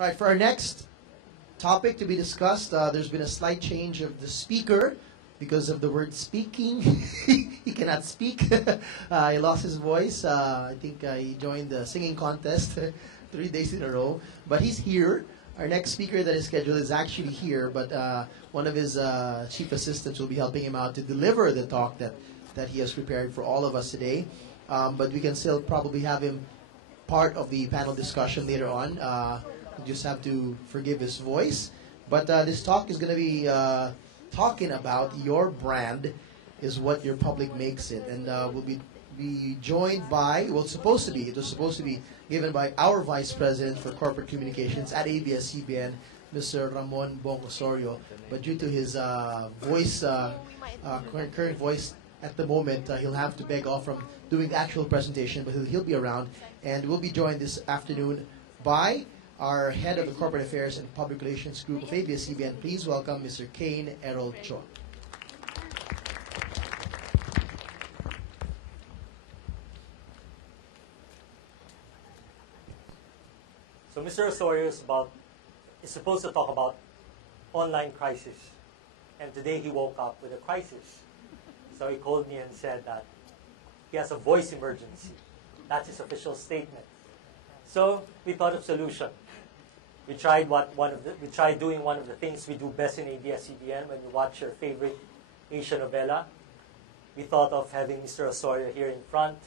All right, for our next topic to be discussed, there's been a slight change of the speaker because of the word speaking. He cannot speak. He lost his voice. I think he joined the singing contest 3 days in a row. But he's here. Our next speaker that is scheduled is actually here, but one of his chief assistants will be helping him out to deliver the talk that he has prepared for all of us today. But we can still probably have him part of the panel discussion later on. You just have to forgive his voice. But this talk is going to be talking about your brand is what your public makes it. And we'll be joined by, well, it was supposed to be given by our Vice President for Corporate Communications at ABS-CBN, Mr. Ramon Bong Osorio. But due to his current voice at the moment, he'll have to beg off from doing the actual presentation, but he'll be around. And we'll be joined this afternoon by our Head of the Corporate Affairs and Public Relations Group of ABS-CBN. Please welcome Mr. Kane Erocho. So Mr. Osorio is supposed to talk about online crisis. And today he woke up with a crisis. So he called me and said that he has a voice emergency. That's his official statement. So we thought of solution. We tried doing one of the things we do best in ABS-CBN when you watch your favorite Asian novela. We thought of having Mr. Osorio here in front,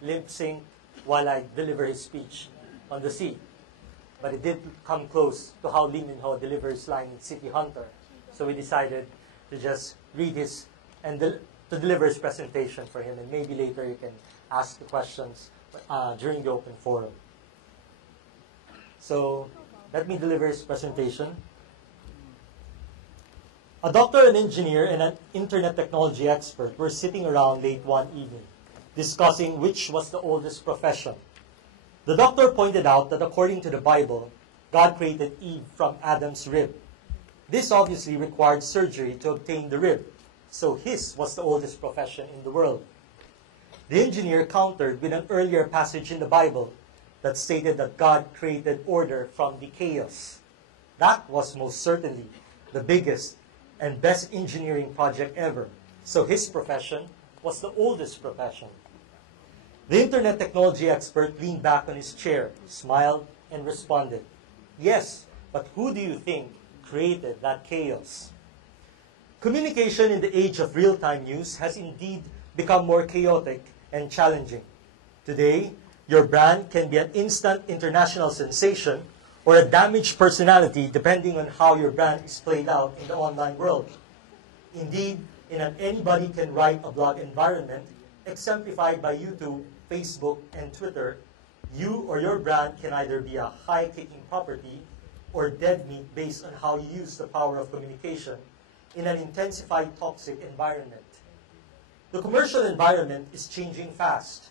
lip sync while I deliver his speech on the sea. But it did come close to how Lee Min-ho delivers line in City Hunter. So we decided to just read his and to deliver his presentation for him, and maybe later you can ask the questions during the open forum. So let me deliver his presentation. A doctor, an engineer, and an internet technology expert were sitting around late one evening, discussing which was the oldest profession. The doctor pointed out that according to the Bible, God created Eve from Adam's rib. This obviously required surgery to obtain the rib, so his was the oldest profession in the world. The engineer countered with an earlier passage in the Bible that stated that God created order from the chaos. That was most certainly the biggest and best engineering project ever, so his profession was the oldest profession. The internet technology expert leaned back on his chair, smiled, and responded, "Yes, but who do you think created that chaos?" Communication in the age of real-time news has indeed become more chaotic and challenging. Today, your brand can be an instant international sensation or a damaged personality depending on how your brand is played out in the online world. Indeed, in an anybody-can-write-a-blog environment, exemplified by YouTube, Facebook, and Twitter, you or your brand can either be a high-kicking property or dead meat based on how you use the power of communication in an intensified toxic environment. The commercial environment is changing fast.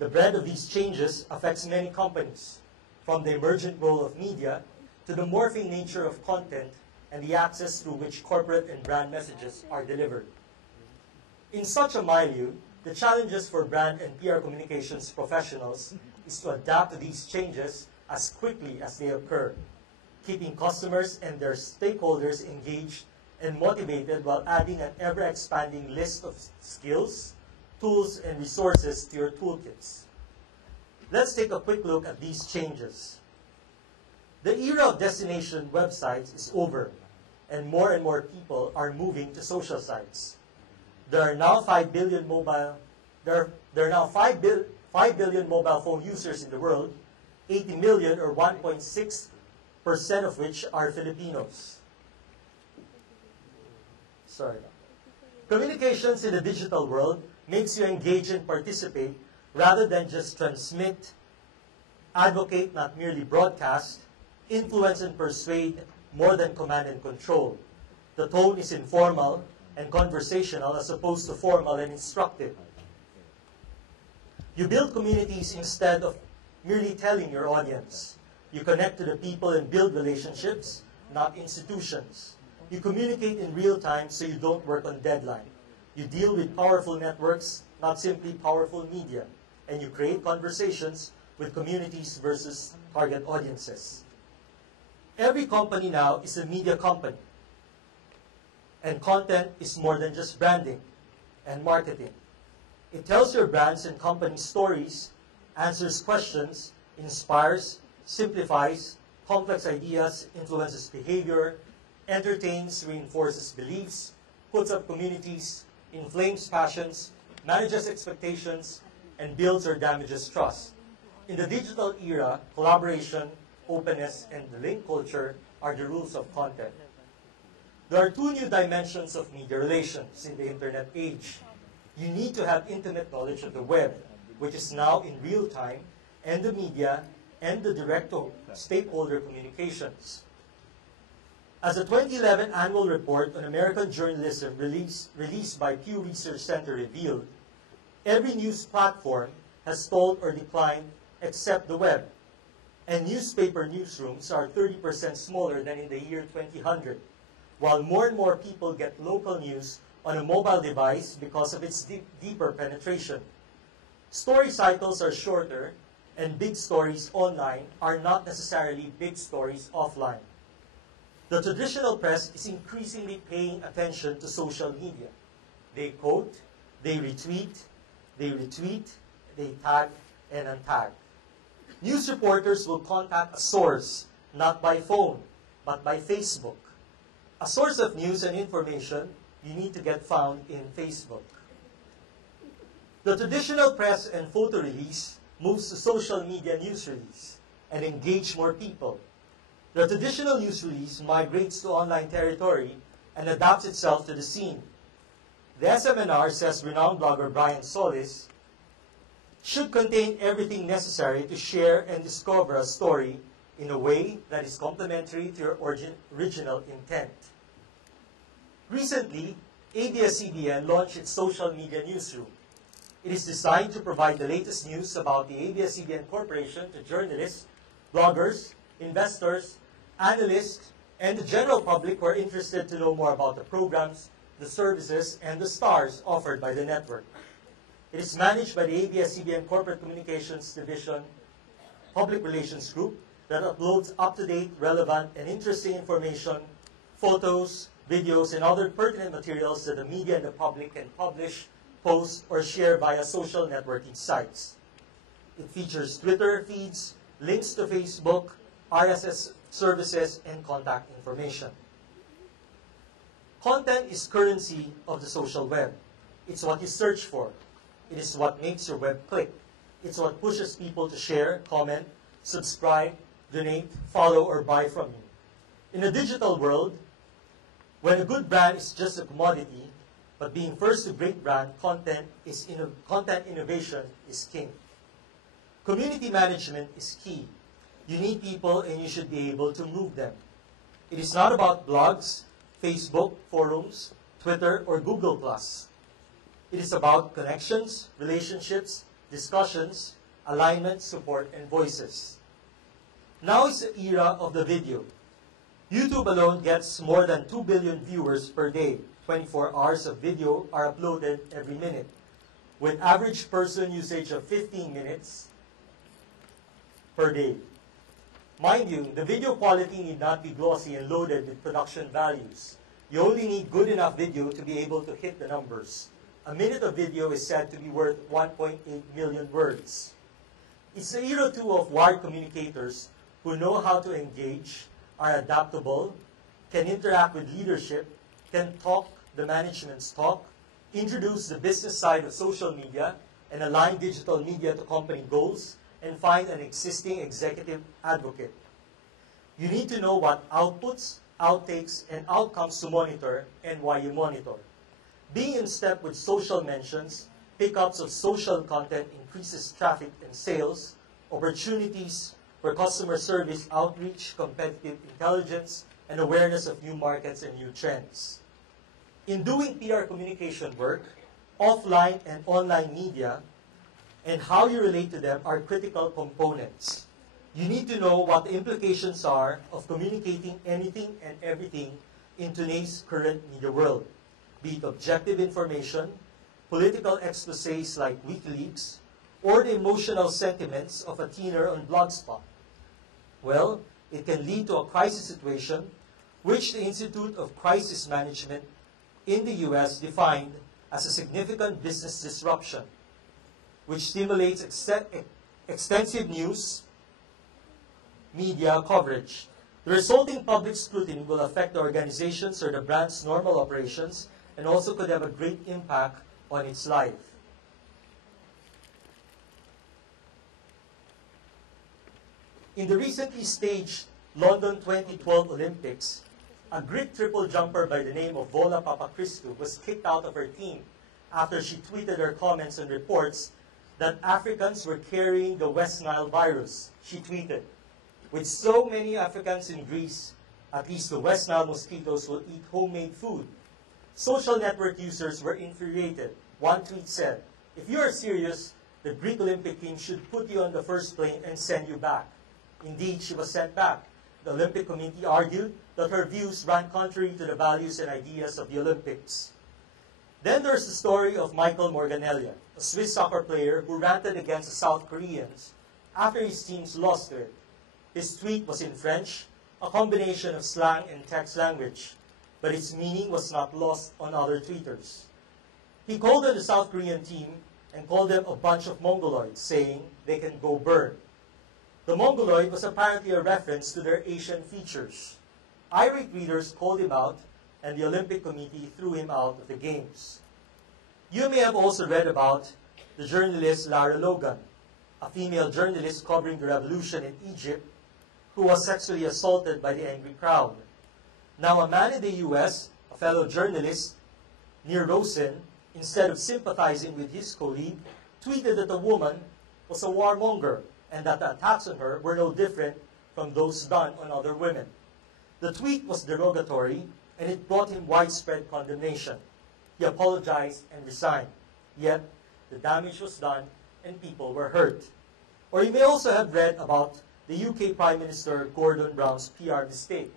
The breadth of these changes affects many companies, from the emergent role of media to the morphing nature of content and the access through which corporate and brand messages are delivered. In such a milieu, the challenges for brand and PR communications professionals is to adapt to these changes as quickly as they occur, keeping customers and their stakeholders engaged and motivated while adding an ever-expanding list of skills, tools, and resources to your toolkits. Let's take a quick look at these changes. The era of destination websites is over, and more people are moving to social sites. There are now 5 billion mobile phone users in the world, 80 million or 1.6% of which are Filipinos. Communications in the digital world makes you engage and participate rather than just transmit, advocate, not merely broadcast, influence and persuade more than command and control. The tone is informal and conversational as opposed to formal and instructive. You build communities instead of merely telling your audience. You connect to the people and build relationships, not institutions. You communicate in real time so you don't work on deadline. You deal with powerful networks, not simply powerful media. And you create conversations with communities versus target audiences. Every company now is a media company. And content is more than just branding and marketing. It tells your brands and company stories, answers questions, inspires, simplifies, complex ideas, influences behavior, entertains, reinforces beliefs, puts up communities, inflames passions, manages expectations, and builds or damages trust. In the digital era, collaboration, openness, and the link culture are the rules of content. There are two new dimensions of media relations in the internet age. You need to have intimate knowledge of the web, which is now in real time, and the media, and the direct stakeholder communications. As the 2011 annual report on American journalism released by Pew Research Center revealed, every news platform has stalled or declined except the web, and newspaper newsrooms are 30% smaller than in the year 2000, while more and more people get local news on a mobile device because of its deeper penetration. Story cycles are shorter, and big stories online are not necessarily big stories offline. The traditional press is increasingly paying attention to social media. They quote, they retweet, they tag, and untag. News reporters will contact a source, not by phone, but by Facebook. A source of news and information you need to get found in Facebook. The traditional press and photo release moves to social media news release and engage more people. The traditional news release migrates to online territory and adapts itself to the scene. The SMNR, says renowned blogger Brian Solis, should contain everything necessary to share and discover a story in a way that is complementary to your original intent. Recently, ABS-CBN launched its social media newsroom. It is designed to provide the latest news about the ABS-CBN Corporation to journalists, bloggers, investors, analysts, and the general public who are interested to know more about the programs, the services, and the stars offered by the network. It is managed by the ABS-CBN Corporate Communications Division Public Relations Group that uploads up-to-date, relevant, and interesting information, photos, videos, and other pertinent materials that the media and the public can publish, post, or share via social networking sites. It features Twitter feeds, links to Facebook, RSS services, and contact information. Content is currency of the social web. It's what you search for. It is what makes your web click. It's what pushes people to share, comment, subscribe, donate, follow, or buy from you. In a digital world, when a good brand is just a commodity, but being first to great brand, content innovation is king. Community management is key. You need people and you should be able to move them. It is not about blogs, Facebook, forums, Twitter, or Google+. It is about connections, relationships, discussions, alignment, support, and voices. Now is the era of the video. YouTube alone gets more than 2 billion viewers per day. 24 hours of video are uploaded every minute, with average person usage of 15 minutes per day. Mind you, the video quality need not be glossy and loaded with production values. You only need good enough video to be able to hit the numbers. A minute of video is said to be worth 1.8 million words. It's the era too of wired communicators who know how to engage, are adaptable, can interact with leadership, can talk the management's talk, introduce the business side of social media, and align digital media to company goals, and find an existing executive advocate. You need to know what outputs, outtakes, and outcomes to monitor and why you monitor. Being in step with social mentions, pickups of social content increases traffic and sales, opportunities for customer service outreach, competitive intelligence, and awareness of new markets and new trends. In doing PR communication work, offline and online media, and how you relate to them are critical components. You need to know what the implications are of communicating anything and everything in today's current media world, be it objective information, political exposés like WikiLeaks, or the emotional sentiments of a teener on Blogspot. Well, it can lead to a crisis situation, which the Institute of Crisis Management in the US defined as a significant business disruption, which stimulates extensive news media coverage. The resulting public scrutiny will affect the organization's or the brand's normal operations and also could have a great impact on its life. In the recently staged London 2012 Olympics, a Greek triple jumper by the name of Vola Papachristou was kicked out of her team after she tweeted her comments and reports that Africans were carrying the West Nile virus. She tweeted, "With so many Africans in Greece, at least the West Nile mosquitoes will eat homemade food." Social network users were infuriated. One tweet said, "If you are serious, the Greek Olympic team should put you on the first plane and send you back." Indeed, she was sent back. The Olympic Committee argued that her views ran contrary to the values and ideas of the Olympics. Then there's the story of Michael Morganellia, a Swiss soccer player who ranted against the South Koreans after his teams lost to it. His tweet was in French, a combination of slang and text language, but its meaning was not lost on other tweeters. He called on the South Korean team and called them a bunch of Mongoloids, saying they can go burn. The Mongoloid was apparently a reference to their Asian features. Irate readers called him out, and the Olympic Committee threw him out of the Games. You may have also read about the journalist Lara Logan, a female journalist covering the revolution in Egypt, who was sexually assaulted by the angry crowd. Now, a man in the US, a fellow journalist, Nir Rosen, instead of sympathizing with his colleague, tweeted that the woman was a warmonger and that the attacks on her were no different from those done on other women. The tweet was derogatory, and it brought him widespread condemnation. He apologized and resigned. Yet, the damage was done and people were hurt. Or you may also have read about the UK Prime Minister Gordon Brown's PR mistake.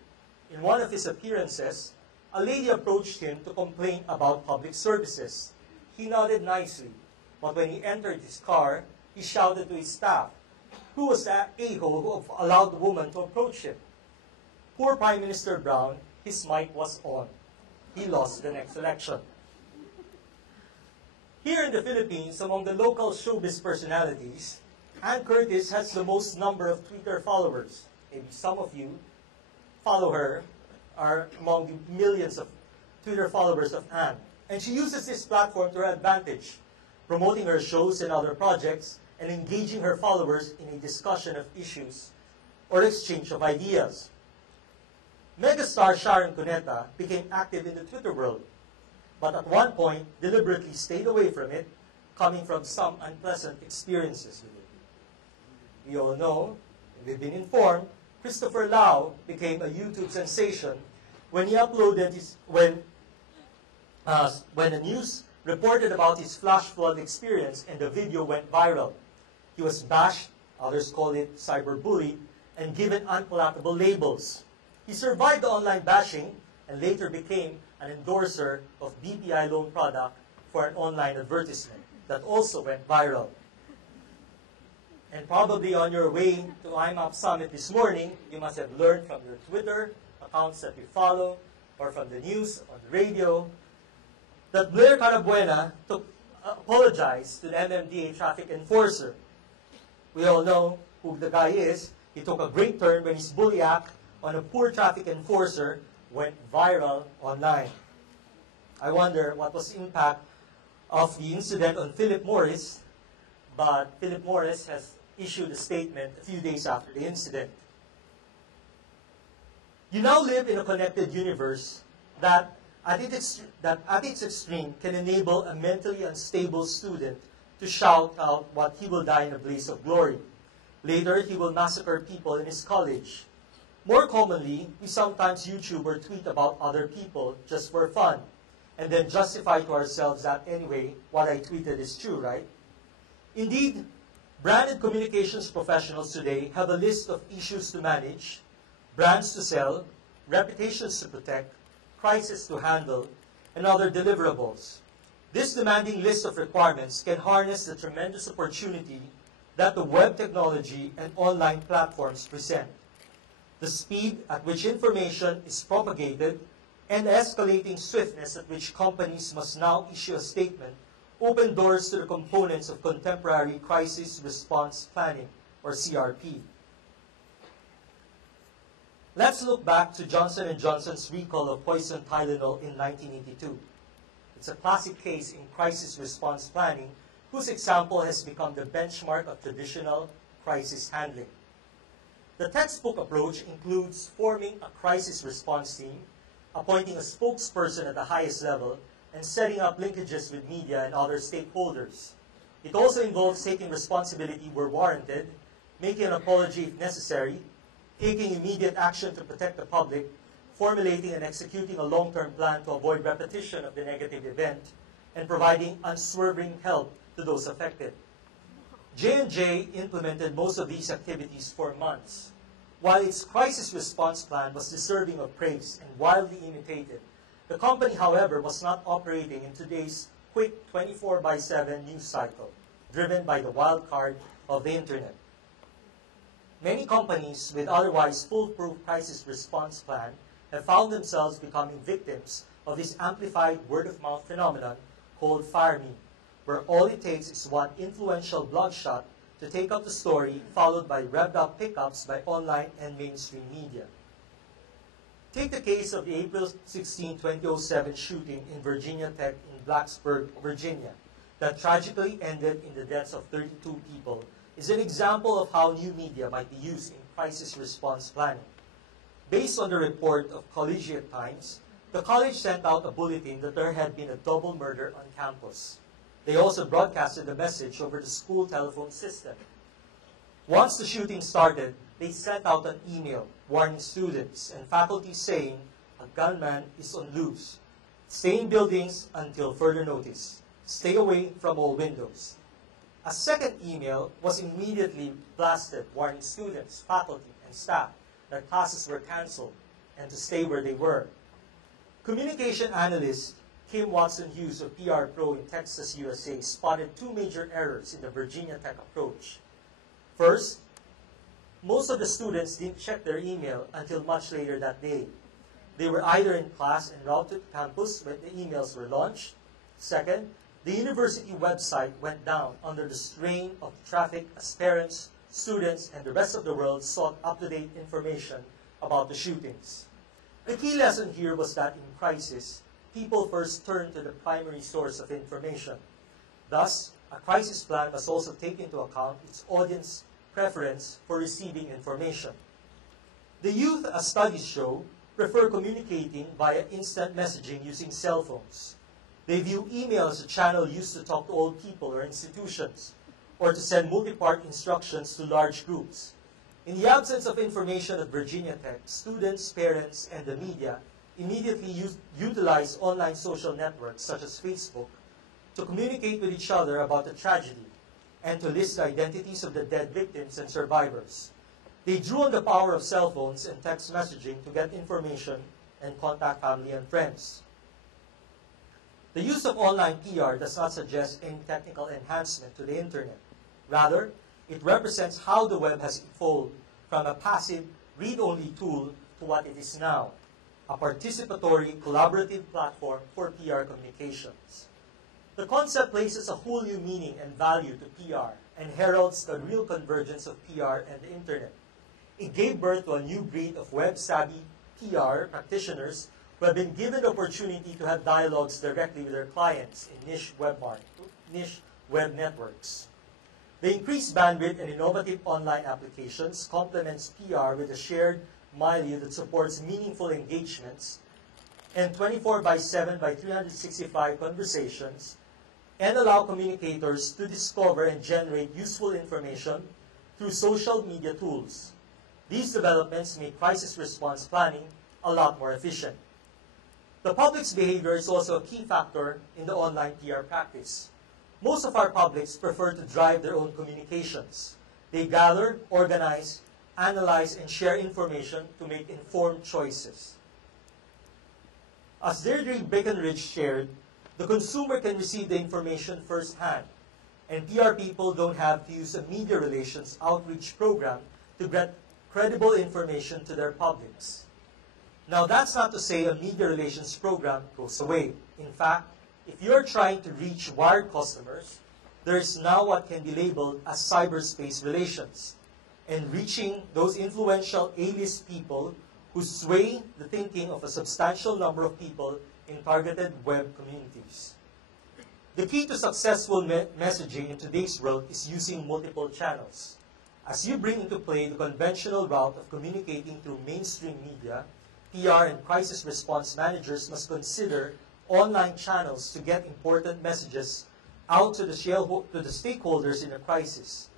In one of his appearances, a lady approached him to complain about public services. He nodded nicely, but when he entered his car, he shouted to his staff, "Who was that a-hole who allowed the woman to approach him?" Poor Prime Minister Brown, his mic was on. He lost the next election. Here in the Philippines, among the local showbiz personalities, Ann Curtis has the most number of Twitter followers. Maybe some of you follow her, are among the millions of Twitter followers of Ann. And she uses this platform to her advantage, promoting her shows and other projects, and engaging her followers in a discussion of issues or exchange of ideas. Megastar Sharon Cuneta became active in the Twitter world, but at one point deliberately stayed away from it, coming from some unpleasant experiences with it. We all know, and we've been informed, Christopher Lau became a YouTube sensation when he uploaded when the news reported about his flash flood experience and the video went viral. He was bashed, others call it cyberbullied, and given unpalatable labels. He survived the online bashing and later became an endorser of BPI loan product for an online advertisement that also went viral. And probably on your way to IMAP Summit this morning, you must have learned from your Twitter accounts that you follow or from the news on the radio that Blair Carabuena apologized to the MMDA traffic enforcer. We all know who the guy is. He took a great turn when his bully act on a poor traffic enforcer went viral online. I wonder what was the impact of the incident on Philip Morris, but Philip Morris has issued a statement a few days after the incident. You now live in a connected universe that at its extreme can enable a mentally unstable student to shout out what he will die in a blaze of glory. Later, he will massacre people in his college. More commonly, we sometimes YouTube or tweet about other people just for fun, and then justify to ourselves that anyway, what I tweeted is true, right? Indeed, branded communications professionals today have a list of issues to manage, brands to sell, reputations to protect, crises to handle, and other deliverables. This demanding list of requirements can harness the tremendous opportunity that the web technology and online platforms present. the speed at which information is propagated, and the escalating swiftness at which companies must now issue a statement open doors to the components of contemporary crisis response planning, or CRP. Let's look back to Johnson & Johnson's recall of poison Tylenol in 1982. It's a classic case in crisis response planning whose example has become the benchmark of traditional crisis handling. The textbook approach includes forming a crisis response team, appointing a spokesperson at the highest level, and setting up linkages with media and other stakeholders. It also involves taking responsibility where warranted, making an apology if necessary, taking immediate action to protect the public, formulating and executing a long-term plan to avoid repetition of the negative event, and providing unswerving help to those affected. J&J implemented most of these activities for months. While its crisis response plan was deserving of praise and widely imitated, the company, however, was not operating in today's quick 24/7 news cycle, driven by the wild card of the internet. Many companies with otherwise foolproof crisis response plan have found themselves becoming victims of this amplified word-of-mouth phenomenon called fire me, where all it takes is one influential blog shot to take up the story, followed by revved-up pickups by online and mainstream media. Take the case of the April 16, 2007 shooting in Virginia Tech in Blacksburg, Virginia, that tragically ended in the deaths of 32 people, is an example of how new media might be used in crisis response planning. Based on the report of Collegiate Times, the college sent out a bulletin that there had been a double murder on campus. They also broadcasted the message over the school telephone system. Once the shooting started, they sent out an email warning students and faculty saying, "A gunman is on loose. Stay in buildings until further notice. Stay away from all windows." A second email was immediately blasted warning students, faculty, and staff that classes were canceled and to stay where they were. Communication analyst Kim Watson-Hughes of PR Pro in Texas, USA, spotted two major errors in the Virginia Tech approach. First, most of the students didn't check their email until much later that day. They were either in class en route to campus when the emails were launched. Second, the university website went down under the strain of traffic as parents, students, and the rest of the world sought up-to-date information about the shootings. The key lesson here was that in crisis, people first turn to the primary source of information. Thus, a crisis plan must also take into account its audience preference for receiving information. The youth, as studies show, prefer communicating via instant messaging using cell phones. They view email as a channel used to talk to old people or institutions, or to send multi-part instructions to large groups. In the absence of information at Virginia Tech, students, parents, and the media immediately utilize online social networks such as Facebook to communicate with each other about the tragedy and to list the identities of the dead victims and survivors. They drew on the power of cell phones and text messaging to get information and contact family and friends. The use of online PR does not suggest any technical enhancement to the internet. Rather, it represents how the web has evolved from a passive, read-only tool to what it is now, a participatory, collaborative platform for PR communications. The concept places a whole new meaning and value to PR and heralds the real convergence of PR and the internet. It gave birth to a new breed of web-savvy PR practitioners who have been given the opportunity to have dialogues directly with their clients in niche web networks. The increased bandwidth and innovative online applications complements PR with a shared milieu that supports meaningful engagements and 24/7 by 365 conversations, and allow communicators to discover and generate useful information through social media tools. These developments make crisis response planning a lot more efficient. The public's behavior is also a key factor in the online PR practice. Most of our publics prefer to drive their own communications. They gather, organize, analyze, and share information to make informed choices. As Deirdre Breckenridge shared, the consumer can receive the information firsthand, and PR people don't have to use a media relations outreach program to get credible information to their publics. Now, that's not to say a media relations program goes away. In fact, if you're trying to reach wired customers, there is now what can be labeled as cyberspace relations, and reaching those influential A-list people who sway the thinking of a substantial number of people in targeted web communities. The key to successful messaging in today's world is using multiple channels. As you bring into play the conventional route of communicating through mainstream media, PR and crisis response managers must consider online channels to get important messages out to the stakeholders in a crisis.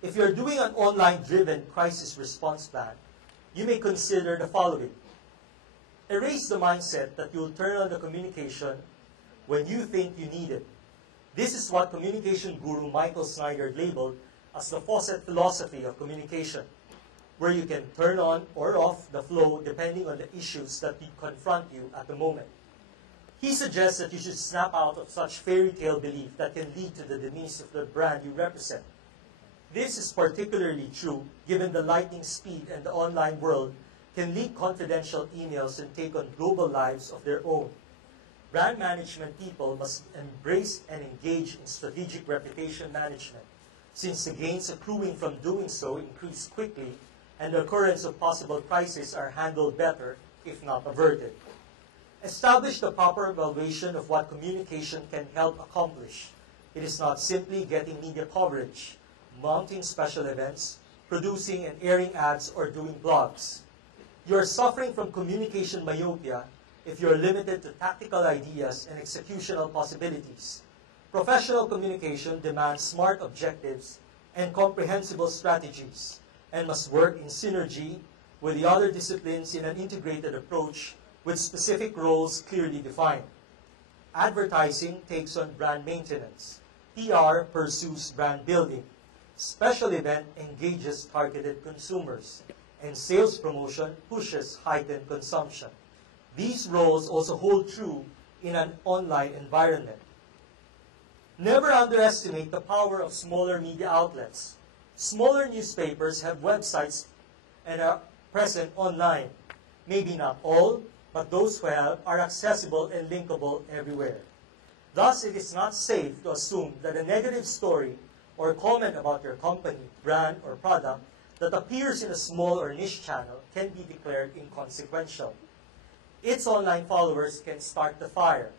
If you're doing an online-driven crisis response plan, you may consider the following. Erase the mindset that you'll turn on the communication when you think you need it. This is what communication guru Michael Snyder labeled as the faucet philosophy of communication, where you can turn on or off the flow depending on the issues that confront you at the moment. He suggests that you should snap out of such fairy tale belief that can lead to the demise of the brand you represent. This is particularly true given the lightning speed and the online world can leak confidential emails and take on global lives of their own. Brand management people must embrace and engage in strategic reputation management, since the gains accruing from doing so increase quickly and the occurrence of possible crises are handled better, if not averted. Establish the proper evaluation of what communication can help accomplish. It is not simply getting media coverage, mounting special events, producing and airing ads, or doing blogs. You are suffering from communication myopia if you are limited to tactical ideas and executional possibilities. Professional communication demands smart objectives and comprehensible strategies, and must work in synergy with the other disciplines in an integrated approach with specific roles clearly defined. Advertising takes on brand maintenance. PR pursues brand building. Special event engages targeted consumers. And sales promotion pushes heightened consumption. These roles also hold true in an online environment. Never underestimate the power of smaller media outlets. Smaller newspapers have websites and are present online. Maybe not all, but those who have are accessible and linkable everywhere. Thus, it is not safe to assume that a negative story or comment about your company, brand, or product that appears in a small or niche channel can be declared inconsequential. Its online followers can start the fire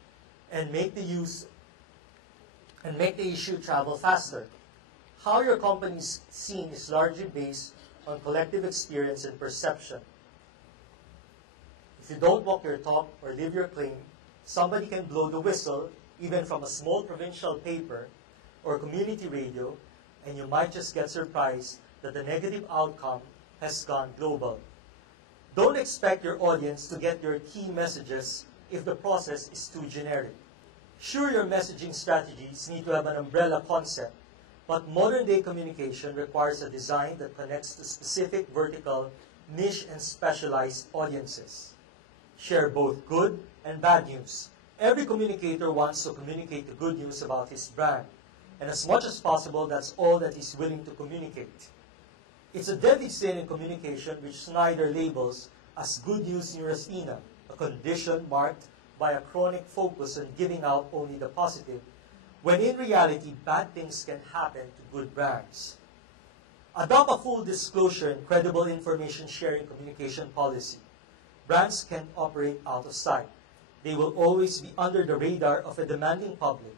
and make the issue travel faster. How your company is seen is largely based on collective experience and perception. If you don't walk your talk or live your claim, somebody can blow the whistle, even from a small provincial paper or community radio, and you might just get surprised that the negative outcome has gone global. Don't expect your audience to get your key messages if the process is too generic. Sure, your messaging strategies need to have an umbrella concept, but modern-day communication requires a design that connects to specific vertical, niche, and specialized audiences. Share both good and bad news. Every communicator wants to communicate the good news about his brand, and as much as possible, that's all that he's willing to communicate. It's a deadly sin in communication which Snyder labels as good news neurasthenia, a condition marked by a chronic focus on giving out only the positive, when in reality, bad things can happen to good brands. Adopt a full disclosure and credible information sharing communication policy. Brands can't operate out of sight. They will always be under the radar of a demanding public.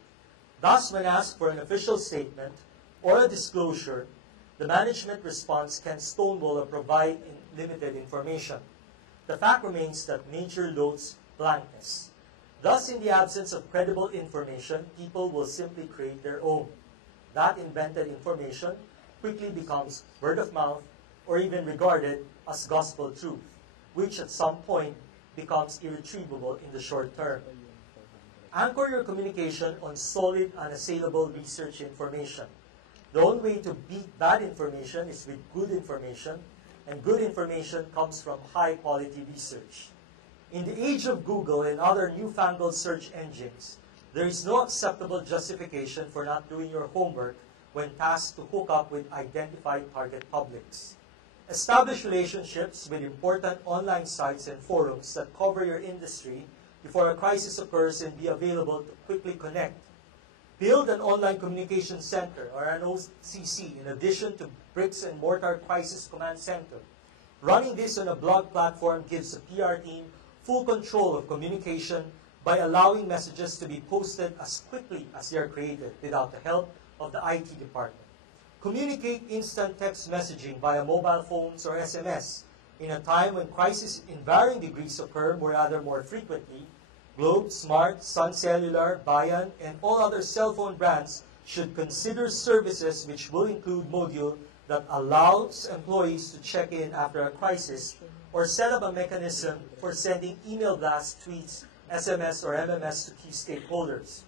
Thus, when asked for an official statement or a disclosure, the management response can stonewall or provide limited information. The fact remains that nature loathes blankness. Thus, in the absence of credible information, people will simply create their own. That invented information quickly becomes word of mouth or even regarded as gospel truth, which at some point becomes irretrievable in the short term. Anchor your communication on solid, unassailable research information. The only way to beat bad information is with good information, and good information comes from high-quality research. In the age of Google and other newfangled search engines, there is no acceptable justification for not doing your homework when tasked to hook up with identified target publics. Establish relationships with important online sites and forums that cover your industry before a crisis occurs and be available to quickly connect. Build an online communication center or an OCC in addition to bricks and mortar crisis command center. Running this on a blog platform gives the PR team full control of communication by allowing messages to be posted as quickly as they are created without the help of the IT department. Communicate instant text messaging via mobile phones or SMS. In a time when crises in varying degrees occur more frequently, Globe, Smart, Sun Cellular, Bayan, and all other cell phone brands should consider services which will include module that allows employees to check in after a crisis or set up a mechanism for sending email blasts, tweets, SMS, or MMS to key stakeholders.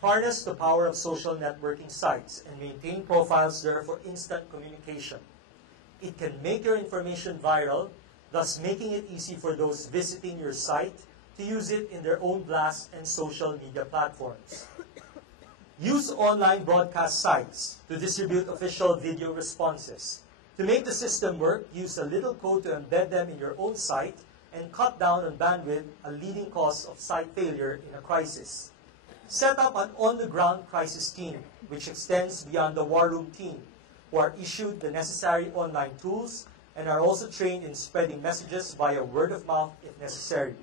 Harness the power of social networking sites and maintain profiles there for instant communication. It can make your information viral, thus making it easy for those visiting your site to use it in their own blasts and social media platforms. Use online broadcast sites to distribute official video responses. To make the system work, use a little code to embed them in your own site and cut down on bandwidth, a leading cause of site failure in a crisis. Set up an on-the-ground crisis team, which extends beyond the war room team, who are issued the necessary online tools and are also trained in spreading messages via word of mouth if necessary.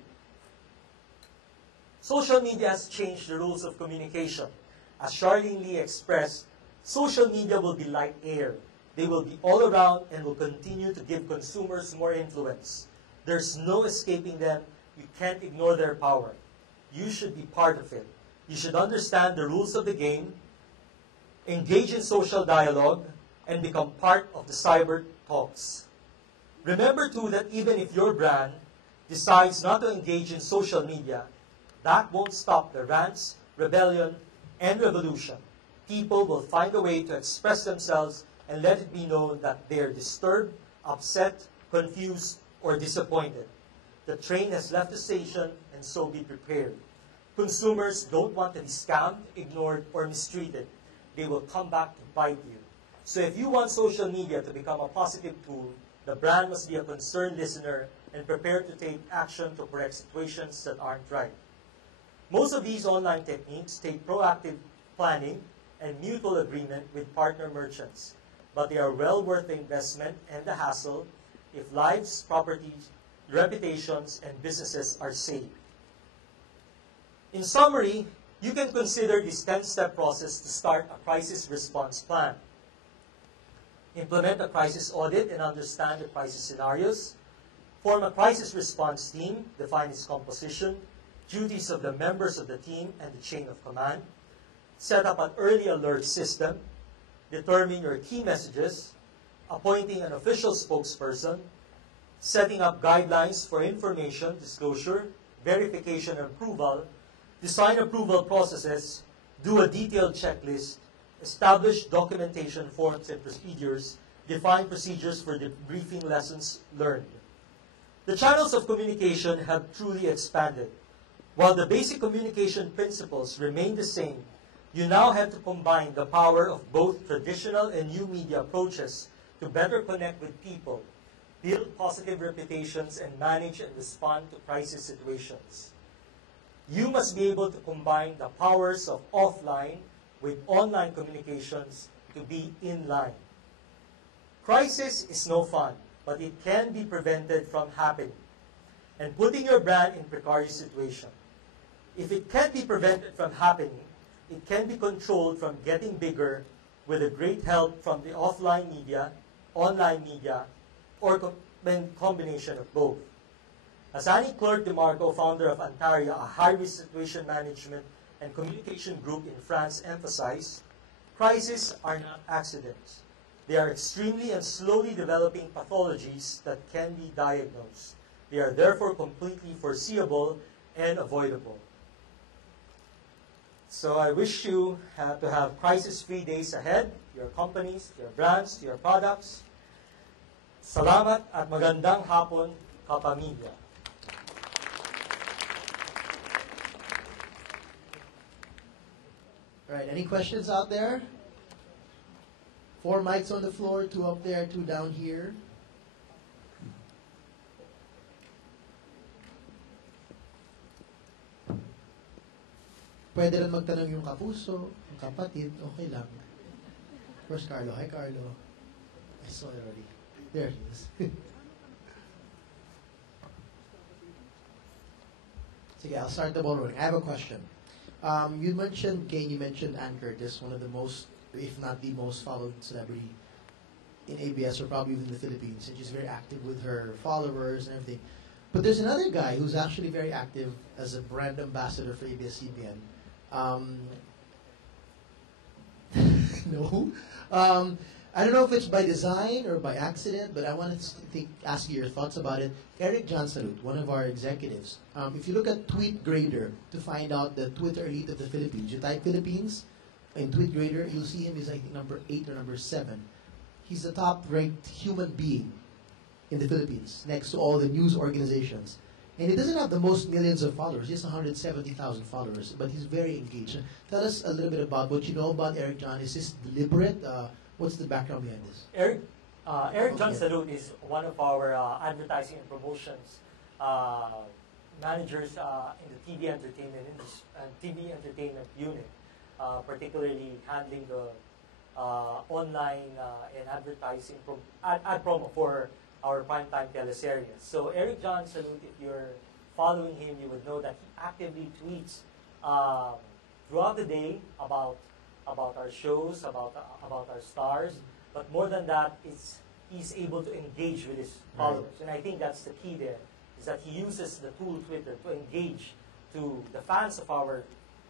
Social media has changed the rules of communication. As Charlene Lee expressed, social media will be like air. They will be all around and will continue to give consumers more influence. There's no escaping them. You can't ignore their power. You should be part of it. You should understand the rules of the game, engage in social dialogue, and become part of the cyber talks. Remember too that even if your brand decides not to engage in social media, that won't stop the rants, rebellion, and revolution. People will find a way to express themselves and let it be known that they are disturbed, upset, confused, or disappointed. The train has left the station, and so be prepared. Consumers don't want to be scammed, ignored, or mistreated. They will come back to bite you. So if you want social media to become a positive tool, the brand must be a concerned listener and prepared to take action to correct situations that aren't right. Most of these online techniques take proactive planning and mutual agreement with partner merchants, but they are well worth the investment and the hassle if lives, properties, reputations, and businesses are saved. In summary, you can consider this 10-step process to start a crisis response plan. Implement a crisis audit and understand the crisis scenarios. Form a crisis response team, define its composition, duties of the members of the team, and the chain of command. Set up an early alert system. Determine your key messages. Appointing an official spokesperson. Setting up guidelines for information, disclosure, verification, and approval. Design approval processes. Do a detailed checklist. Establish documentation forms and procedures. Define procedures for debriefing lessons learned. The channels of communication have truly expanded. While the basic communication principles remain the same, you now have to combine the power of both traditional and new media approaches to better connect with people, build positive reputations, and manage and respond to crisis situations. You must be able to combine the powers of offline with online communications to be in line. Crisis is no fun, but it can be prevented from happening and putting your brand in precarious situation. If it can be prevented from happening, it can be controlled from getting bigger with a great help from the offline media, online media, or combination of both. As Annie Clerc DeMarco, founder of Antaria, a high-risk situation management and communication group in France, emphasized, crises are not accidents. They are extremely and slowly developing pathologies that can be diagnosed. They are therefore completely foreseeable and avoidable. So I wish you to have crisis-free days ahead, your companies, your brands, your products. Salamat at magandang hapon, kapamilya. All right, any questions out there? 4 mics on the floor, 2 up there, 2 down here. Pwede rin magtanong yung kapuso, yung kapatid, okay lang. Where's Carlo? Hi, Carlo. I saw it already. There he is. Sige, I'll start the ball rolling. I have a question. You mentioned, Kane, you mentioned Ann Curtis, one of the most, if not the most followed celebrity in ABS or probably even the Philippines, and she's very active with her followers and everything. But there's another guy who's actually very active as a brand ambassador for ABS-CBN. No. I don't know if it's by design or by accident, but I wanted to ask you your thoughts about it. Eric John Salud, one of our executives. If you look at Tweet Grader to find out the Twitter elite of the Philippines, you type Philippines in Tweet Grader, you'll see him. He's like number 8 or number 7. He's the top-ranked human being in the Philippines, next to all the news organizations. And he doesn't have the most millions of followers. He has 170,000 followers, but he's very engaged. Tell us a little bit about what you know about Eric John. Is this deliberate? What's the background behind this? Eric John Salud is one of our advertising and promotions managers in the TV entertainment TV entertainment unit, particularly handling the online and advertising ad promo for our primetime teleseries. So Eric John Salud, if you're following him, you would know that he actively tweets throughout the day about our shows, about our stars. But more than that, he's able to engage with his followers. And I think that's the key there, is that he uses the tool Twitter to engage to the fans of our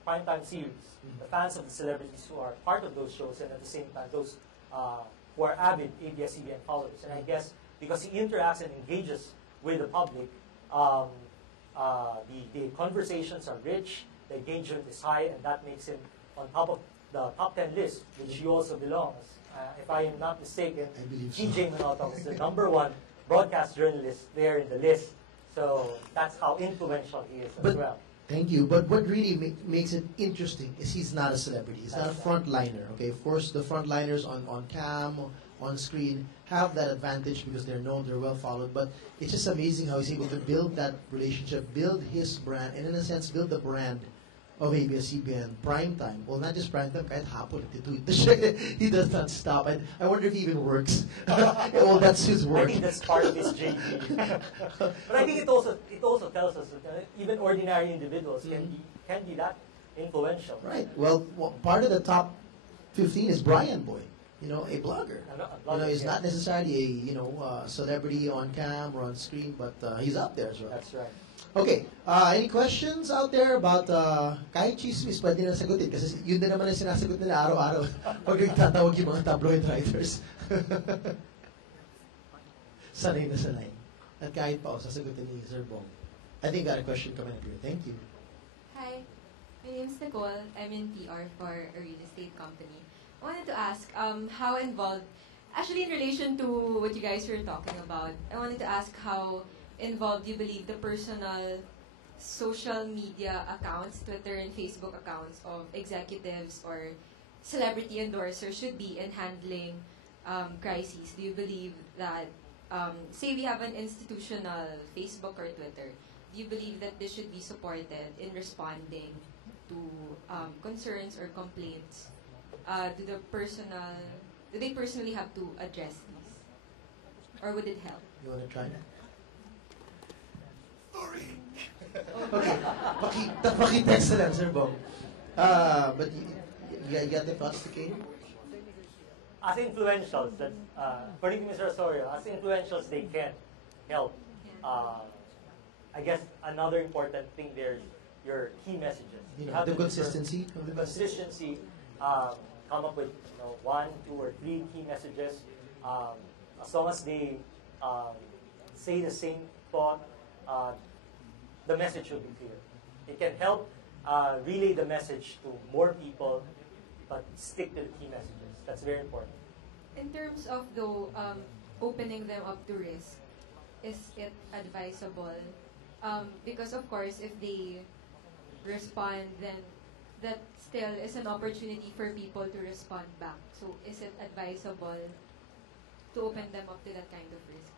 primetime series, the fans of the celebrities who are part of those shows, and at the same time, those who are avid ABS-CBN followers. And I guess because he interacts and engages with the public, the conversations are rich, the engagement is high, and that makes him on top of the top 10 list, which he also belongs. If I am not mistaken, TJ Manotong is the #1 broadcast journalist there in the list. So that's how influential he is as well. Thank you. But what really makes it interesting is he's not a celebrity. He's not a frontliner. Okay, of course, the frontliners on cam, on screen have that advantage because they're known, they're well followed. But it's just amazing how he's able to build that relationship, build his brand, and in a sense, build the brand of ABS-CBN primetime. Well, not just primetime, kahit hapon, he does not stop. I wonder if he even works. Well, that's his work. I think that's part of his JG. But I think it also tells us that even ordinary individuals can be that influential. Right. Well, part of the top 15 is Brian Boy. You know, a blogger. He's not necessarily a celebrity on cam or on screen, but he's up there as well. That's right. Okay, any questions out there about kahit chismis pwede na sagutin kasi yun din naman ang sinasagot nila araw-araw pag nagtatawag yung mga tabloid writers. Sanay na sanay. At kahit pa sasagutin ni Sir Bong. I think I got a question coming up here. Thank you. Hi, my name is Nicole. I'm in PR for a real estate company. I wanted to ask how involved, actually in relation to what you guys were talking about, I wanted to ask how involved you believe the personal social media accounts, Twitter and Facebook accounts of executives or celebrity endorsers should be in handling crises. Do you believe that, say we have an institutional Facebook or Twitter, do you believe that this should be supported in responding to concerns or complaints? Do they personally have to address these? Or would it help? You want to try that? Sorry. Okay. Pakitext na lang, Sir Bong. But you got the thoughts to Kane? As influentials, according to Mr. Osorio, as influentials, they can help. I guess another important thing there is your key messages. The consistency. The consistency. Come up with 1, 2, or 3 key messages. As long as they say the same thought, the message will be clear. It can help relay the message to more people, but stick to the key messages. That's very important. In terms of opening them up to risk, is it advisable? Because of course, if they respond, then that still is an opportunity for people to respond back. So is it advisable to open them up to that kind of risk?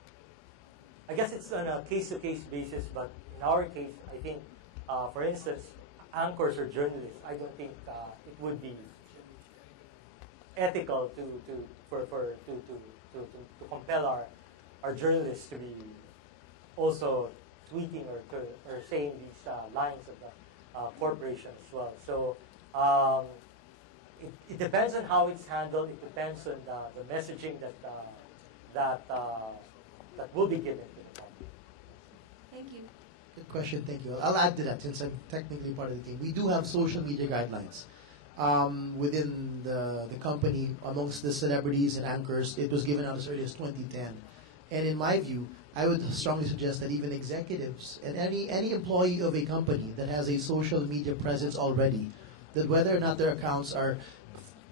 I guess it's on a case-to-case basis, but in our case, I think, for instance, anchors or journalists, I don't think it would be ethical to compel our journalists to be also tweeting or saying these lines of the corporation as well. So it depends on how it's handled. It depends on the messaging that will be given to the public. Thank you. Good question, thank you. I'll add to that since I'm technically part of the team. We do have social media guidelines within the company amongst the celebrities and anchors. It was given out as early as 2010. And in my view, I would strongly suggest that even executives and any employee of a company that has a social media presence already, that whether or not their accounts are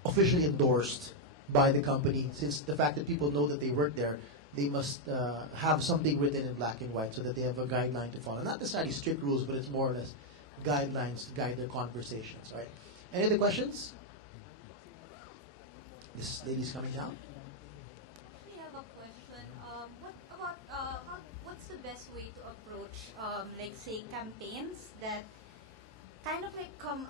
officially endorsed by the company, since the fact that people know that they work there, they must have something written in black and white so that they have a guideline to follow. Not necessarily strict rules, but it's more or less guidelines to guide their conversations. Right? Any other questions? This lady's coming down. We have a question. What about what's the best way to approach, like say, campaigns that kind of like come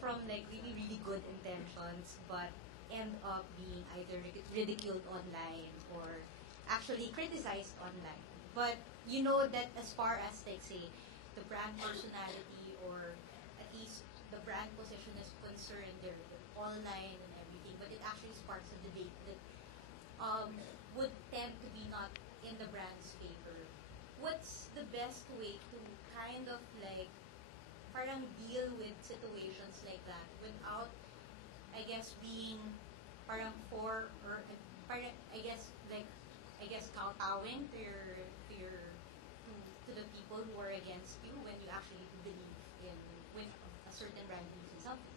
from like really good intentions, but end up being either ridiculed online or actually criticized online. But you know that as far as like say the brand personality or at least the brand position is concerned, they're online and everything, but it actually sparks a debate that would tend to be not in the brand's favor. What's the best way to kind of like parang deal with situations like that without, I guess, being parang for or parang I guess kowtowing to the people who are against you when you actually believe in when a certain brand believes in something.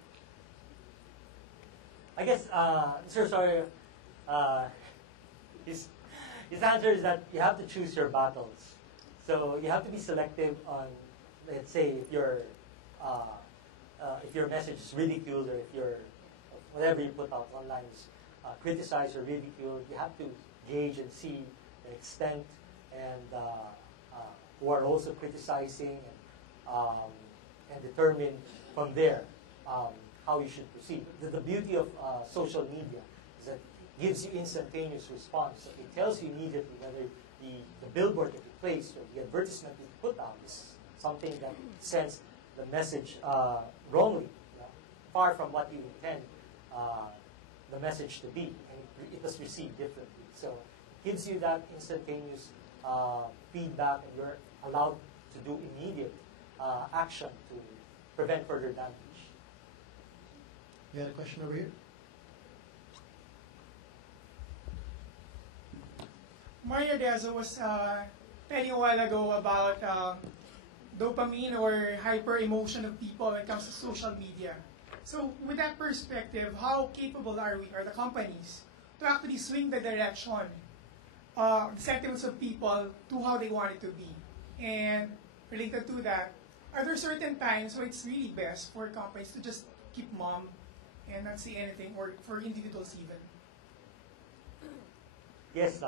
I guess, sir, sorry, his answer is that you have to choose your battles. So you have to be selective on, let's say, if your message is ridiculed or if whatever you put out online is criticized or ridiculed, you have to gauge and see the extent and who are also criticizing and determine from there how you should proceed. The beauty of social media is that it gives you instantaneous response. It tells you immediately whether the billboard that you place or the advertisement that you put out is something that sends the message wrongly, far from what you intend the message to be, and it was received differently. So it gives you that instantaneous feedback, and you're allowed to do immediate action to prevent further damage. You had a question over here? Mario Deza was telling a while ago about dopamine or hyper emotion of people when it comes to social media. So with that perspective, how capable are the companies, to actually swing the direction, the sentiments of people to how they want it to be? And related to that, are there certain times where it's really best for companies to just keep mum and not say anything, or for individuals even? Yes,